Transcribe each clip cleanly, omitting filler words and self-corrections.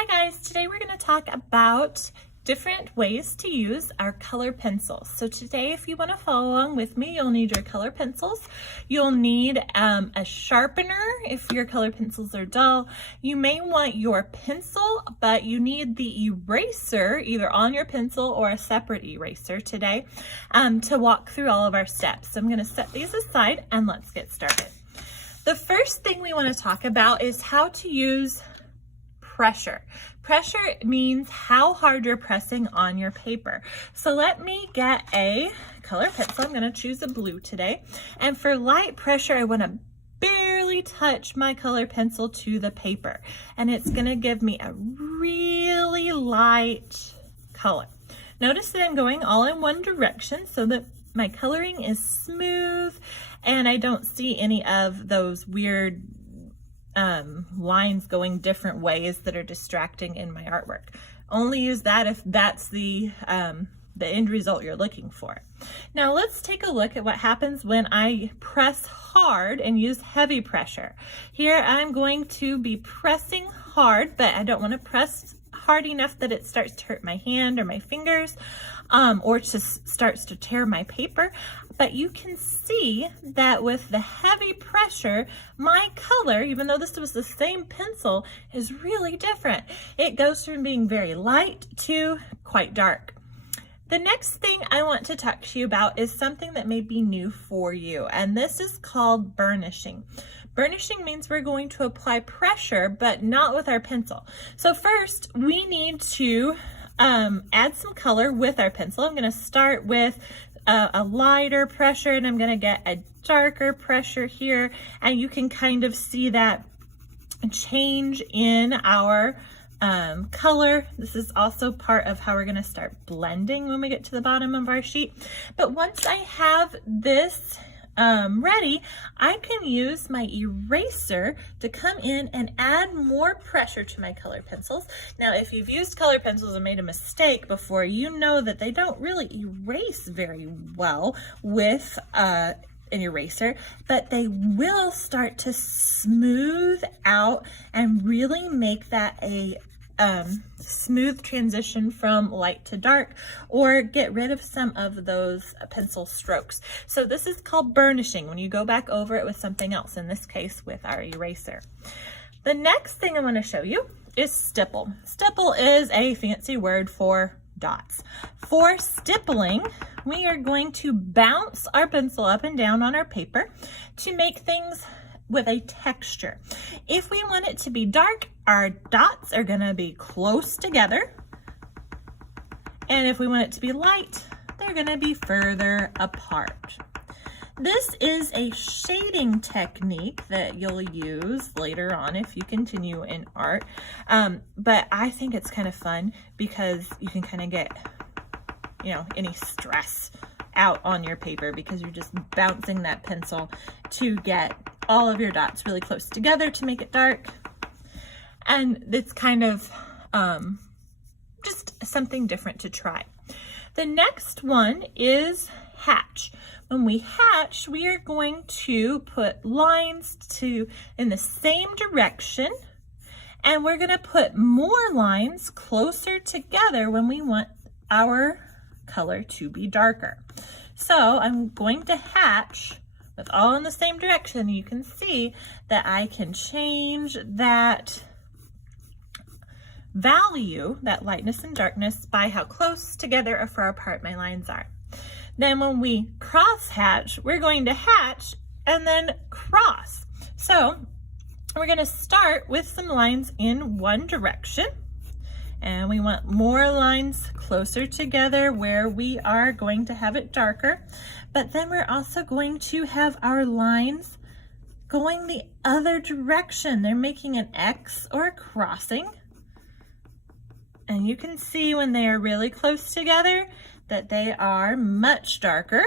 Hi guys, today we're going to talk about different ways to use our color pencils. So today, if you want to follow along with me, you'll need your color pencils. You'll need a sharpener if your color pencils are dull. You may want your pencil, but you need the eraser either on your pencil or a separate eraser today to walk through all of our steps. So I'm going to set these aside and let's get started. The first thing we want to talk about is how to use pressure. Pressure means how hard you're pressing on your paper. So let me get a color pencil. I'm going to choose a blue today. And for light pressure, I want to barely touch my color pencil to the paper. And it's going to give me a really light color. Notice that I'm going all in one direction so that my coloring is smooth and I don't see any of those weird lines going different ways that are distracting in my artwork. Only use that if that's the end result you're looking for. Now let's take a look at what happens when I press hard and use heavy pressure. Here I'm going to be pressing hard, but I don't want to press hard enough that it starts to hurt my hand or my fingers or just starts to tear my paper. But you can see that with the heavy pressure, my color, even though this was the same pencil, is really different. It goes from being very light to quite dark. The next thing I want to talk to you about is something that may be new for you, and this is called burnishing. Burnishing means we're going to apply pressure, but not with our pencil. So first, we need to add some color with our pencil. I'm going to start with a lighter pressure, and I'm going to get a darker pressure here, and you can kind of see that change in our color. This is also part of how we're going to start blending when we get to the bottom of our sheet. But once I have this ready, I can use my eraser to come in and add more pressure to my color pencils. Now, if you've used color pencils and made a mistake before, you know that they don't really erase very well with an eraser, but they will start to smooth out and really make that a smooth transition from light to dark, or get rid of some of those pencil strokes. So this is called burnishing, when you go back over it with something else, in this case with our eraser. The next thing I want to show you is stipple. Stipple is a fancy word for dots. For stippling, we are going to bounce our pencil up and down on our paper to make things with a texture. If we want it to be dark, our dots are going to be close together. And if we want it to be light, they're going to be further apart. This is a shading technique that you'll use later on if you continue in art. But I think it's kind of fun because you can kind of get, any stress out on your paper because you're just bouncing that pencil to get all of your dots really close together to make it dark. And it's kind of just something different to try. The next one is hatch. When we hatch, we are going to put lines in the same direction, and we're going to put more lines closer together when we want our color to be darker. So I'm going to hatch with all in the same direction. You can see that I can change that value, that lightness and darkness, by how close together or far apart my lines are. Then when we cross hatch, we're going to hatch and then cross. So we're going to start with some lines in one direction, and we want more lines closer together where we are going to have it darker. But then we're also going to have our lines going the other direction. They're making an X or a crossing. And you can see when they are really close together that they are much darker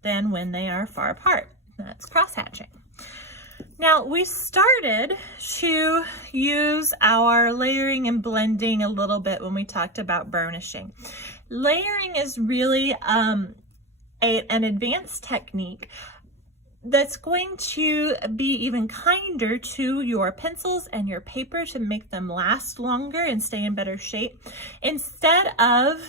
than when they are far apart. That's cross-hatching. Now, we started to use our layering and blending a little bit when we talked about burnishing. Layering is really an advanced technique that's going to be even kinder to your pencils and your paper to make them last longer and stay in better shape. Instead of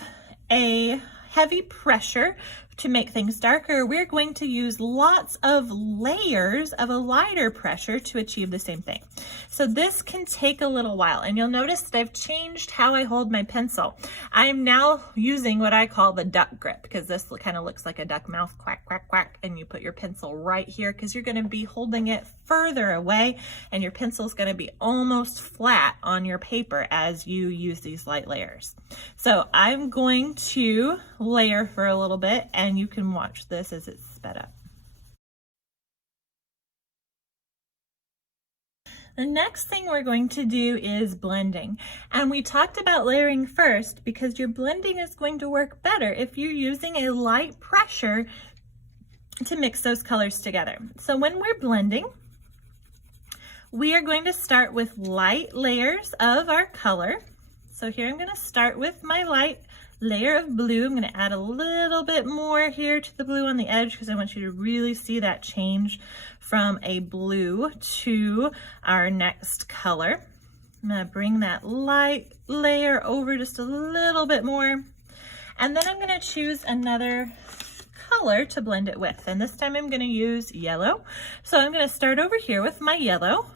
a heavy pressure to make things darker, we're going to use lots of layers of a lighter pressure to achieve the same thing. So this can take a little while, and you'll notice that I've changed how I hold my pencil. I'm now using what I call the duck grip, because this kind of looks like a duck mouth, quack, quack, quack, and you put your pencil right here because you're going to be holding it further away, and your pencil is going to be almost flat on your paper as you use these light layers. So I'm going to layer for a little bit, and you can watch this as it's sped up. The next thing we're going to do is blending. And we talked about layering first because your blending is going to work better if you're using a light pressure to mix those colors together. So when we're blending, we are going to start with light layers of our color. So here I'm going to start with my light layer of blue. I'm going to add a little bit more here to the blue on the edge because I want you to really see that change from a blue to our next color. I'm going to bring that light layer over just a little bit more, and then I'm going to choose another color to blend it with, and this time I'm going to use yellow. So I'm going to start over here with my yellow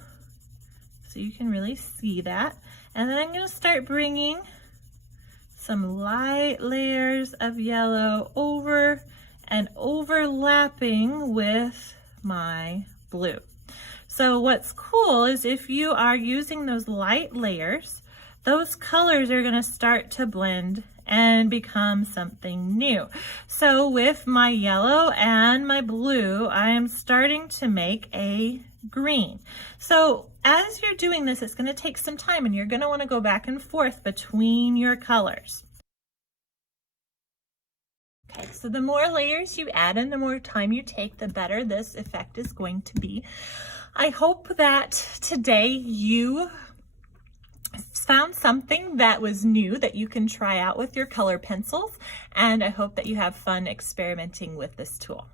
so you can really see that, and then I'm going to start bringing some light layers of yellow over and overlapping with my blue. So what's cool is if you are using those light layers, those colors are going to start to blend and become something new. So with my yellow and my blue, I am starting to make a green. So as you're doing this, it's going to take some time, and you're going to want to go back and forth between your colors. Okay, so the more layers you add and the more time you take, the better this effect is going to be. I hope that today you found something that was new that you can try out with your color pencils, and I hope that you have fun experimenting with this tool.